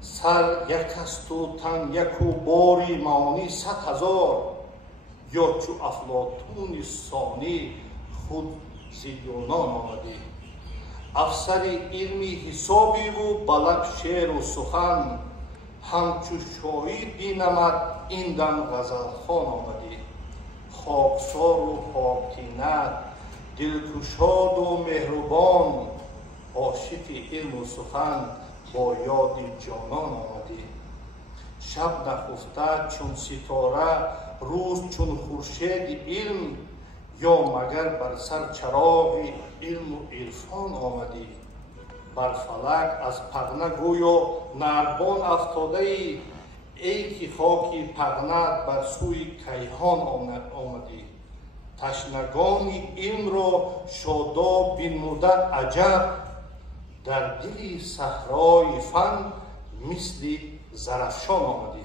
سر یک است و تن یک و باری مانی 100,000 یا چو افلاطون ثانی خود ز یونان آمدی. افسر علمی حسابی و بلد شعر و سخن همچو شاعر بینمت این دم غزلخوان آمدی. خاکسار و پاکینت دلگشاد و مهربان عاشق علم و سخن با یاد جانان آمدی. شب نخفته چون ستاره روز چون خورشید علم یا مگر بر سر چراغ علم و عرفان آمدی. بر فلک از پغنه گویا نردبان افتاده ای ای که خاکی پغنه بر سوی کیهان آمدی. تشنگان علم را شاداب بنموده عجب در دل صحرای فن مثل زرافشان آمدی.